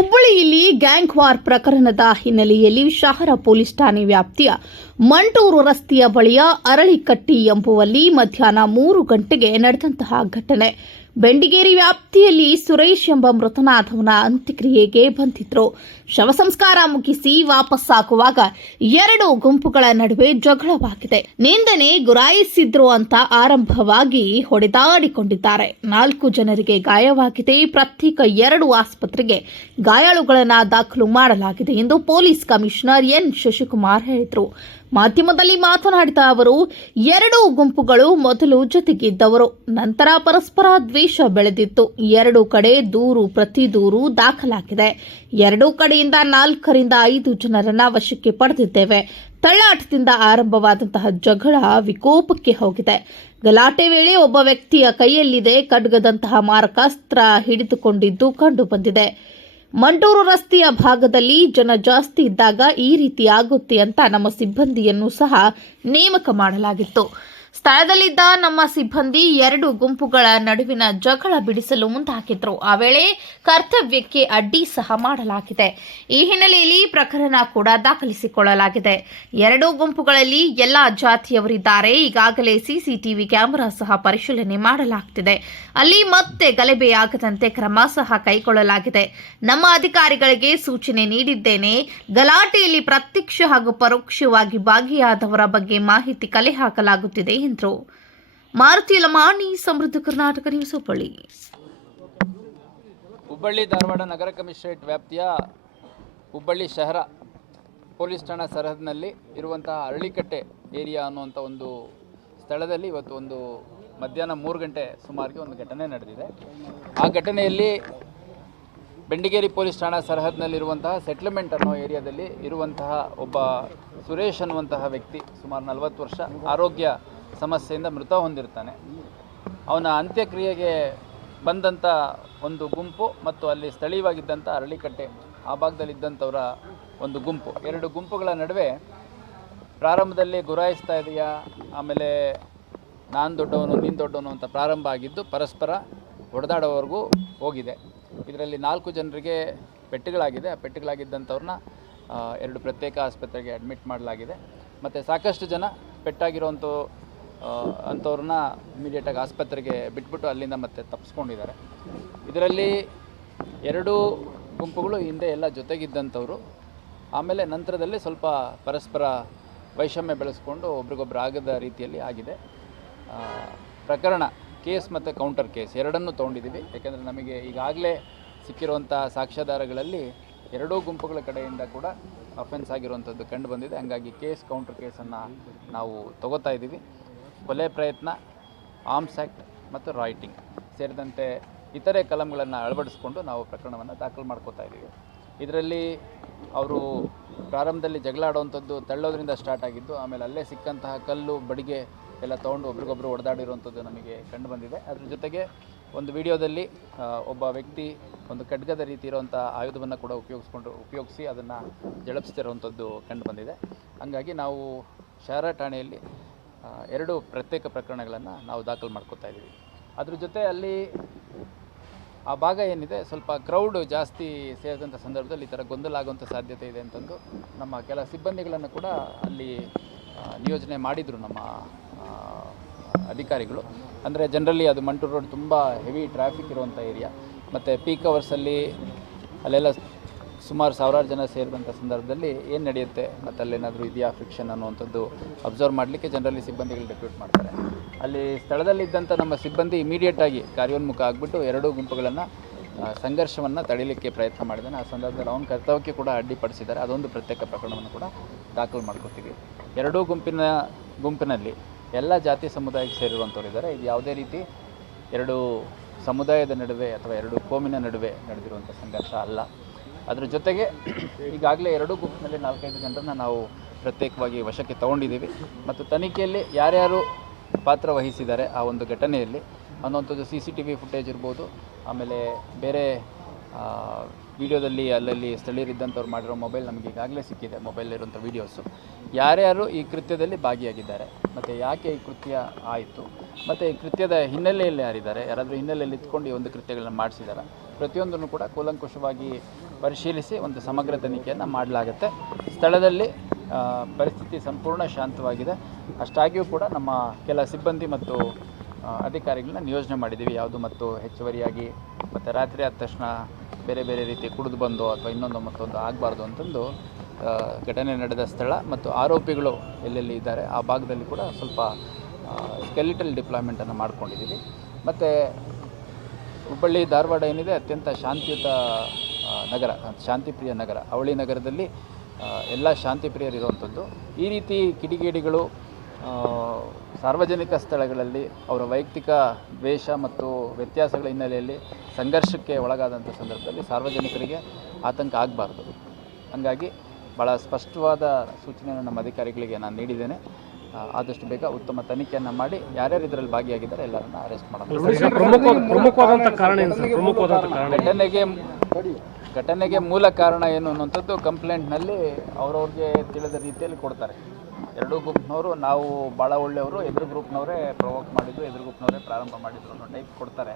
ಹುಬ್ಬಳ್ಳಿಯಲ್ಲಿ gang war ಪ್ರಕರಣದ ಹಿನ್ನೆಲೆಯಲ್ಲಿ ಶಹರ ಪೊಲೀಸ್ ಠಾಣೆ ವ್ಯಾಪ್ತಿಯ ಮಂಟೂರು ರಸ್ತೆಯ ಬಳಿಯ ಅರಳಿಕಟ್ಟಿ ಎಂಬುವಲ್ಲಿ ಮಧ್ಯಾಹ್ನ 3 ಗಂಟೆಗೆ ನಡೆದಂತಹ ಘಟನೆ. ಬೆಂಡಿಗೇರಿ ವ್ಯಾಪ್ತಿಯಲ್ಲಿ ಸುರೇಶ್ ಎಂಬ ಮೃತನಾದವನ ಅಂತ್ಯಕ್ರಿಯೆಗೆ ಬಂದಿದ್ರು. ಶವ ಸಂಸ್ಕಾರ ಮುಗಿಸಿ ವಾಪಸ್ಸಾಗುವಾಗ 2 ಗುಂಪುಗಳ ನಡುವೆ ಜಗಳವಾಗಿದೆ. ನಿಂದನೆ ಗುರಾಯಿಸಿದ್ರು ಅಂತ ಆರಂಭವಾಗಿ ಹೊಡೆದಾಡಿಕೊಂಡಿದ್ದಾರೆ. 4 ಜನರಿಗೆ ಗಾಯವಾಗಿದೆ. ಪ್ರತ್ಯೇಕ 2 ಆಸ್ಪತ್ರೆಗೆ ಗಾಯಾಳುಗಳನ್ನು ದಾಖಲು ಮಾಡಲಾಗಿದೆ ಎಂದು ಪೊಲೀಸ್ ಕಮಿಷನರ್ ಎನ್ ಶಶಿಕುಮಾರ್ ಹೇಳಿದರು. ಮಾಧ್ಯಮದಲ್ಲಿ ಮಾತನಾಡಿದ ಅವರು, 2 ಗುಂಪುಗಳು ಮೊದಲು ಜೊತೆಗಿದ್ದವರು, ನಂತರ ಪರಸ್ಪರ ದ್ವೇಷ ಬೆಳೆದಿತ್ತು. 2 ಕಡೆ ದೂರು ಪ್ರತಿ ದೂರು ದಾಖಲಾಗಿದೆ. 2 ಕಡೆಯಿಂದ 4 ರಿಂದ 5 ಜನರನ್ನ ವಶಕ್ಕೆ ಪಡೆದಿದ್ದೇವೆ. ತಳ್ಳಾಟದಿಂದ ಆರಂಭವಾದಂತಹ ಜಗಳ ವಿಕೋಪಕ್ಕೆ ಹೋಗಿದೆ. ಗಲಾಟೆ ವೇಳೆ ಒಬ್ಬ ವ್ಯಕ್ತಿಯ ಕೈಯಲ್ಲಿದೆ ಖಡ್ಗದಂತಹ ಮಾರಕಾಸ್ತ್ರ ಹಿಡಿದುಕೊಂಡಿದ್ದು ಕಂಡುಬಂದಿದೆ. ಮಂಟೂರು ರಸ್ತೆಯ ಭಾಗದಲ್ಲಿ ಜನ ಜಾಸ್ತಿ ಇದ್ದಾಗ ಈ ರೀತಿ ಆಗುತ್ತೆ ಅಂತ ನಮ್ಮ ಸಿಬ್ಬಂದಿಯನ್ನು ಸಹ ನೇಮಕ ಮಾಡಲಾಗಿತ್ತು. ಸ್ಥಳದಲ್ಲಿದ್ದ ನಮ್ಮ ಸಿಬ್ಬಂದಿ 2 ಗುಂಪುಗಳ ನಡುವಿನ ಜಗಳ ಬಿಡಿಸಲು ಮುಂದಾಗಿದ್ರು. ಆ ವೇಳೆ ಕರ್ತವ್ಯಕ್ಕೆ ಅಡ್ಡಿ ಸಹ ಮಾಡಲಾಗಿದೆ. ಈ ಹಿನ್ನೆಲೆಯಲ್ಲಿ ಪ್ರಕರಣ ಕೂಡ ದಾಖಲಿಸಿಕೊಳ್ಳಲಾಗಿದೆ. 2 ಗುಂಪುಗಳಲ್ಲಿ ಎಲ್ಲಾ ಜಾತಿಯವರಿದ್ದಾರೆ. ಈಗಾಗಲೇ ಸಿಸಿಟಿವಿ ಕ್ಯಾಮೆರಾ ಸಹ ಪರಿಶೀಲನೆ ಮಾಡಲಾಗುತ್ತಿದೆ. ಅಲ್ಲಿ ಮತ್ತೆ ಗಲಭೆಯಾಗದಂತೆ ಕ್ರಮ ಸಹ ಕೈಗೊಳ್ಳಲಾಗಿದೆ. ನಮ್ಮ ಅಧಿಕಾರಿಗಳಿಗೆ ಸೂಚನೆ ನೀಡಿದ್ದೇನೆ. ಗಲಾಟೆಯಲ್ಲಿ ಪ್ರತ್ಯಕ್ಷ ಹಾಗೂ ಪರೋಕ್ಷವಾಗಿ ಭಾಗಿಯಾದವರ ಬಗ್ಗೆ ಮಾಹಿತಿ ಕಲೆ ಹಾಕಲಾಗುತ್ತಿದೆ ಎಂದರು. ಮಾರುತಿ ಲಮಾಣಿ, ಸಮೃದ್ಧ ಕರ್ನಾಟಕ ನ್ಯೂಸ್, ಹುಬ್ಬಳ್ಳಿ. ಹುಬ್ಬಳ್ಳಿ ಧಾರವಾಡ ನಗರ ಕಮಿಷನರೇಟ್ ವ್ಯಾಪ್ತಿಯ ಹುಬ್ಬಳ್ಳಿ ಶಹರ ಪೊಲೀಸ್ ಠಾಣಾ ಸರಹದ್ದಿನಲ್ಲಿ ಇರುವಂತಹ ಅರಳಿಕಟ್ಟೆ ಏರಿಯಾ ಅನ್ನುವಂಥ ಒಂದು ಸ್ಥಳದಲ್ಲಿ ಇವತ್ತು ಒಂದು ಮಧ್ಯಾಹ್ನ 3 ಗಂಟೆ ಸುಮಾರಿಗೆ ಒಂದು ಘಟನೆ ನಡೆದಿದೆ. ಆ ಘಟನೆಯಲ್ಲಿ ಬೆಂಡಿಗೇರಿ ಪೊಲೀಸ್ ಠಾಣಾ ಸರಹದ್ದಿನಲ್ಲಿರುವಂತಹ ಸೆಟ್ಲ್ಮೆಂಟ್ ಅನ್ನೋ ಏರಿಯಾದಲ್ಲಿ ಇರುವಂತಹ ಒಬ್ಬ ಸುರೇಶ್ ಅನ್ನುವಂತಹ ವ್ಯಕ್ತಿ ಸುಮಾರು 40 ವರ್ಷ ಆರೋಗ್ಯ ಸಮಸ್ಯೆಯಿಂದ ಮೃತ ಹೊಂದಿರ್ತಾನೆ. ಅವನ ಅಂತ್ಯಕ್ರಿಯೆಗೆ ಬಂದಂಥ ಒಂದು ಗುಂಪು ಮತ್ತು ಅಲ್ಲಿ ಸ್ಥಳೀಯವಾಗಿದ್ದಂಥ ಅರಳಿಕಟ್ಟೆ ಆ ಭಾಗದಲ್ಲಿದ್ದಂಥವರ ಒಂದು ಗುಂಪು, 2 ಗುಂಪುಗಳ ನಡುವೆ ಪ್ರಾರಂಭದಲ್ಲಿ ಗುರಾಯಿಸ್ತಾ ಇದೆಯಾ, ಆಮೇಲೆ ನಾನು ದೊಡ್ಡವನು ನೀನು ದೊಡ್ಡವನು ಅಂತ ಪ್ರಾರಂಭ ಆಗಿದ್ದು ಪರಸ್ಪರ ಹೊಡೆದಾಡೋವರೆಗೂ ಹೋಗಿದೆ. ಇದರಲ್ಲಿ 4 ಜನರಿಗೆ ಪೆಟ್ಟುಗಳಾಗಿದೆ. ಆ ಪೆಟ್ಟುಗಳಾಗಿದ್ದಂಥವ್ರನ್ನ 2 ಪ್ರತ್ಯೇಕ ಆಸ್ಪತ್ರೆಗೆ ಅಡ್ಮಿಟ್ ಮಾಡಲಾಗಿದೆ. ಮತ್ತು ಸಾಕಷ್ಟು ಜನ ಅಂಥವ್ರನ್ನ ಇಮಿಡಿಯೇಟಾಗಿ ಆಸ್ಪತ್ರೆಗೆ ಬಿಟ್ಬಿಟ್ಟು ಅಲ್ಲಿಂದ ಮತ್ತೆ ತಪ್ಪಿಸ್ಕೊಂಡಿದ್ದಾರೆ. ಇದರಲ್ಲಿ 2 ಗುಂಪುಗಳು ಹಿಂದೆ ಎಲ್ಲ ಜೊತೆಗಿದ್ದಂಥವ್ರು. ಆಮೇಲೆ ನಂತರದಲ್ಲಿ ಸ್ವಲ್ಪ ಪರಸ್ಪರ ವೈಷಮ್ಯ ಬೆಳೆಸ್ಕೊಂಡು ಒಬ್ರಿಗೊಬ್ರು ಆಗದ ರೀತಿಯಲ್ಲಿ ಆಗಿದೆ. ಪ್ರಕರಣ ಕೇಸ್ ಮತ್ತು ಕೌಂಟರ್ ಕೇಸ್ ಎರಡನ್ನೂ ತೊಗೊಂಡಿದ್ದೀವಿ. ಯಾಕೆಂದರೆ ನಮಗೆ ಈಗಾಗಲೇ ಸಿಕ್ಕಿರುವಂಥ ಸಾಕ್ಷ್ಯಾಧಾರಗಳಲ್ಲಿ 2 ಗುಂಪುಗಳ ಕಡೆಯಿಂದ ಕೂಡ ಅಫೆನ್ಸ್ ಆಗಿರುವಂಥದ್ದು ಕಂಡು ಬಂದಿದೆ. ಹಾಗಾಗಿ ಕೇಸ್ ಕೌಂಟರ್ ಕೇಸನ್ನು ನಾವು ತಗೋತಾ ಇದ್ದೀವಿ. ಕೊಲೆ ಪ್ರಯತ್ನ, ಆರ್ಮ್ಸ್ ಆ್ಯಕ್ಟ್ ಮತ್ತು ರಾಯ್ಟಿಂಗ್ ಸೇರಿದಂತೆ ಇತರೆ ಕಲಂಗಳನ್ನು ಅಳವಡಿಸ್ಕೊಂಡು ನಾವು ಪ್ರಕರಣವನ್ನು ದಾಖಲು ಮಾಡ್ಕೋತಾ ಇದ್ದೀವಿ. ಇದರಲ್ಲಿ ಅವರು ಪ್ರಾರಂಭದಲ್ಲಿ ಜಗಳ ಆಡುವಂಥದ್ದು ತಳ್ಳೋದ್ರಿಂದ ಸ್ಟಾರ್ಟ್ ಆಗಿದ್ದು, ಆಮೇಲೆ ಅಲ್ಲೇ ಸಿಕ್ಕಂತಹ ಕಲ್ಲು ಬಡಿಗೆ ಎಲ್ಲ ತೊಗೊಂಡು ಒಬ್ರಿಗೊಬ್ಬರು ಹೊಡೆದಾಡಿರುವಂಥದ್ದು ನಮಗೆ ಕಂಡು ಬಂದಿದೆ. ಅದ್ರ ಜೊತೆಗೆ ಒಂದು ವಿಡಿಯೋದಲ್ಲಿ ಒಬ್ಬ ವ್ಯಕ್ತಿ ಒಂದು ಖಡ್ಗದ ರೀತಿ ಇರುವಂಥ ಆಯುಧವನ್ನು ಕೂಡ ಉಪಯೋಗಿಸಿ ಅದನ್ನು ಜಳಪಿಸ್ತಿರುವಂಥದ್ದು ಕಂಡು ಬಂದಿದೆ. ಹಾಗಾಗಿ ನಾವು ಶಹರ ಠಾಣೆಯಲ್ಲಿ 2 ಪ್ರತ್ಯೇಕ ಪ್ರಕರಣಗಳನ್ನು ನಾವು ದಾಖಲು ಮಾಡ್ಕೋತಾ ಇದ್ದೀವಿ. ಅದ್ರ ಜೊತೆ ಅಲ್ಲಿ ಆ ಭಾಗ ಏನಿದೆ ಸ್ವಲ್ಪ ಕ್ರೌಡ್ ಜಾಸ್ತಿ ಸೇರಿದಂಥ ಸಂದರ್ಭದಲ್ಲಿ ಈ ಥರ ಗೊಂದಲ ಆಗುವಂಥ ಸಾಧ್ಯತೆ ಇದೆ ಅಂತಂದು ನಮ್ಮ ಕೆಲ ಸಿಬ್ಬಂದಿಗಳನ್ನು ಕೂಡ ಅಲ್ಲಿ ನಿಯೋಜನೆ ಮಾಡಿದರು ನಮ್ಮ ಅಧಿಕಾರಿಗಳು. ಅಂದರೆ ಜನರಲಿ ಅದು ಮಂಟೂರು ರೋಡ್ ತುಂಬ ಹೆವಿ ಟ್ರಾಫಿಕ್ ಇರುವಂಥ ಏರಿಯಾ, ಮತ್ತು ಪೀಕ್ ಅವರ್ಸಲ್ಲಿ ಅಲ್ಲೆಲ್ಲ ಸುಮಾರು 1000 ಜನ ಸೇರಿದಂಥ ಸಂದರ್ಭದಲ್ಲಿ ಏನು ನಡೆಯುತ್ತೆ ಮತ್ತು ಅಲ್ಲೇನಾದರೂ ಇದೆಯಾ ಫ್ರಿಕ್ಷನ್ ಅನ್ನುವಂಥದ್ದು ಅಬ್ಸರ್ವ್ ಮಾಡಲಿಕ್ಕೆ ಜನರಲಿ ಸಿಬ್ಬಂದಿಗಳು ಡೆಪ್ಯೂಟ್ ಮಾಡ್ತಾರೆ. ಅಲ್ಲಿ ಸ್ಥಳದಲ್ಲಿದ್ದಂಥ ನಮ್ಮ ಸಿಬ್ಬಂದಿ ಇಮಿಡಿಯೇಟಾಗಿ ಕಾರ್ಯೋನ್ಮುಖ ಆಗಿಬಿಟ್ಟು 2 ಗುಂಪುಗಳನ್ನು ಸಂಘರ್ಷವನ್ನು ತಡೀಲಿಕ್ಕೆ ಪ್ರಯತ್ನ ಮಾಡಿದ್ದಾನೆ. ಆ ಸಂದರ್ಭದಲ್ಲಿ ಅವನ ಕರ್ತವ್ಯಕ್ಕೆ ಕೂಡ ಅಡ್ಡಿಪಡಿಸಿದ್ದಾರೆ. ಅದೊಂದು ಪ್ರತ್ಯೇಕ ಪ್ರಕರಣವನ್ನು ಕೂಡ ದಾಖಲು ಮಾಡ್ಕೊತೀವಿ. 2 ಗುಂಪಿನಲ್ಲಿ ಎಲ್ಲ ಜಾತಿ ಸಮುದಾಯಕ್ಕೆ ಸೇರಿರುವಂಥವ್ರು ಇದ್ದಾರೆ. ಇದು ಯಾವುದೇ ರೀತಿ 2 ಸಮುದಾಯದ ನಡುವೆ ಅಥವಾ 2 ಕೋಮಿನ ನಡುವೆ ನಡೆದಿರುವಂಥ ಸಂಘರ್ಷ ಅಲ್ಲ. ಅದರ ಜೊತೆಗೆ ಈಗಾಗಲೇ 2 ಗುಂಪಿನಲ್ಲಿ 4-5 ಜನರನ್ನು ನಾವು ಪ್ರತ್ಯೇಕವಾಗಿ ವಶಕ್ಕೆ ತಗೊಂಡಿದ್ದೀವಿ. ಮತ್ತು ತನಿಖೆಯಲ್ಲಿ ಯಾರ್ಯಾರು ಪಾತ್ರ ವಹಿಸಿದ್ದಾರೆ ಆ ಒಂದು ಘಟನೆಯಲ್ಲಿ ಅನ್ನುವಂಥದ್ದು CCTV ಫುಟೇಜ್ ಇರ್ಬೋದು, ಆಮೇಲೆ ಬೇರೆ ವಿಡಿಯೋದಲ್ಲಿ ಅಲ್ಲಲ್ಲಿ ಸ್ಥಳೀಯರಿದ್ದಂಥವ್ರು ಮಾಡಿರೋ ಮೊಬೈಲ್ ನಮಗೆ ಈಗಾಗಲೇ ಸಿಕ್ಕಿದೆ, ಮೊಬೈಲಿರುವಂಥ ವೀಡಿಯೋಸು. ಯಾರ್ಯಾರು ಈ ಕೃತ್ಯದಲ್ಲಿ ಭಾಗಿಯಾಗಿದ್ದಾರೆ ಮತ್ತು ಯಾಕೆ ಈ ಕೃತ್ಯ ಆಯಿತು ಮತ್ತು ಈ ಕೃತ್ಯದ ಹಿನ್ನೆಲೆಯಲ್ಲಿ ಯಾರಿದ್ದಾರೆ, ಯಾರಾದರೂ ಹಿನ್ನೆಲೆಯಲ್ಲಿ ಇಟ್ಕೊಂಡು ಈ ಒಂದು ಕೃತ್ಯಗಳನ್ನ ಮಾಡಿಸಿದ್ದಾರೆ, ಪ್ರತಿಯೊಂದನ್ನು ಕೂಡ ಕೂಲಂಕುಷವಾಗಿ ಪರಿಶೀಲಿಸಿ ಒಂದು ಸಮಗ್ರ ತನಿಖೆಯನ್ನು ಮಾಡಲಾಗುತ್ತೆ. ಸ್ಥಳದಲ್ಲಿ ಪರಿಸ್ಥಿತಿ ಸಂಪೂರ್ಣ ಶಾಂತವಾಗಿದೆ. ಅಷ್ಟಾಗಿಯೂ ಕೂಡ ನಮ್ಮ ಕೆಲ ಸಿಬ್ಬಂದಿ ಮತ್ತು ಅಧಿಕಾರಿಗಳನ್ನ ನಿಯೋಜನೆ ಮಾಡಿದ್ದೀವಿ. ಯಾವುದು ಮತ್ತು ಹೆಚ್ಚುವರಿಯಾಗಿ ಮತ್ತು ರಾತ್ರಿ ಆದ ತಕ್ಷಣ ಬೇರೆ ಬೇರೆ ರೀತಿ ಕುಡಿದು ಬಂದು ಅಥವಾ ಇನ್ನೊಂದು ಮತ್ತೊಂದು ಆಗಬಾರ್ದು ಅಂತಂದು ಘಟನೆ ನಡೆದ ಸ್ಥಳ ಮತ್ತು ಆರೋಪಿಗಳು ಎಲ್ಲೆಲ್ಲಿ ಇದ್ದಾರೆ ಆ ಭಾಗದಲ್ಲಿ ಕೂಡ ಸ್ವಲ್ಪ ಸ್ಕೆಲಿಟಲ್ ಡಿಪ್ಲಾಯ್ಮೆಂಟನ್ನು ಮಾಡ್ಕೊಂಡಿದ್ದೀವಿ. ಮತ್ತು ಹುಬ್ಬಳ್ಳಿ ಧಾರವಾಡ ಏನಿದೆ ಅತ್ಯಂತ ಶಾಂತಿಯುತ ನಗರ, ಶಾಂತಿಪ್ರಿಯ ನಗರ. ಅವಳಿ ನಗರದಲ್ಲಿ ಎಲ್ಲ ಶಾಂತಿಪ್ರಿಯರಿರುವಂಥದ್ದು. ಈ ರೀತಿ ಕಿಡಿಗೇಡಿಗಳು ಸಾರ್ವಜನಿಕ ಸ್ಥಳಗಳಲ್ಲಿ ಅವರ ವೈಯಕ್ತಿಕ ದ್ವೇಷ ಮತ್ತು ವ್ಯತ್ಯಾಸಗಳ ಹಿನ್ನೆಲೆಯಲ್ಲಿ ಸಂಘರ್ಷಕ್ಕೆ ಒಳಗಾದಂಥ ಸಂದರ್ಭದಲ್ಲಿ ಸಾರ್ವಜನಿಕರಿಗೆ ಆತಂಕ ಆಗಬಾರ್ದು. ಹಾಗಾಗಿ ಭಾಳ ಸ್ಪಷ್ಟವಾದ ಸೂಚನೆಯನ್ನು ನಮ್ಮ ಅಧಿಕಾರಿಗಳಿಗೆ ನಾನು ನೀಡಿದ್ದೇನೆ. ಆದಷ್ಟು ಬೇಗ ಉತ್ತಮ ತನಿಖೆಯನ್ನು ಮಾಡಿ ಯಾರ್ಯಾರು ಇದರಲ್ಲಿ ಭಾಗಿಯಾಗಿದ್ದಾರೆ ಎಲ್ಲರನ್ನ ಅರೆಸ್ಟ್ ಮಾಡಬೇಕು. ಘಟನೆಗೆ ಮೂಲ ಕಾರಣ ಏನು ಅನ್ನುವಂಥದ್ದು ಕಂಪ್ಲೇಂಟ್ನಲ್ಲಿ ಅವ್ರವ್ರಿಗೆ ತಿಳಿದ ರೀತಿಯಲ್ಲಿ ಕೊಡ್ತಾರೆ. ಎರಡೂ ಗುಂಪಿನವರು ನಾವು ಭಾಳ ಒಳ್ಳೆಯವರು, ಎದುರು ಗ್ರೂಪ್ನವರೇ ಪ್ರವೋಕ್ ಮಾಡಿದ್ದು, ಎದುರು ಗ್ರೂಪ್ನವರೇ ಪ್ರಾರಂಭ ಮಾಡಿದ್ರು ಅನ್ನೋ ಟೈಪ್ ಕೊಡ್ತಾರೆ.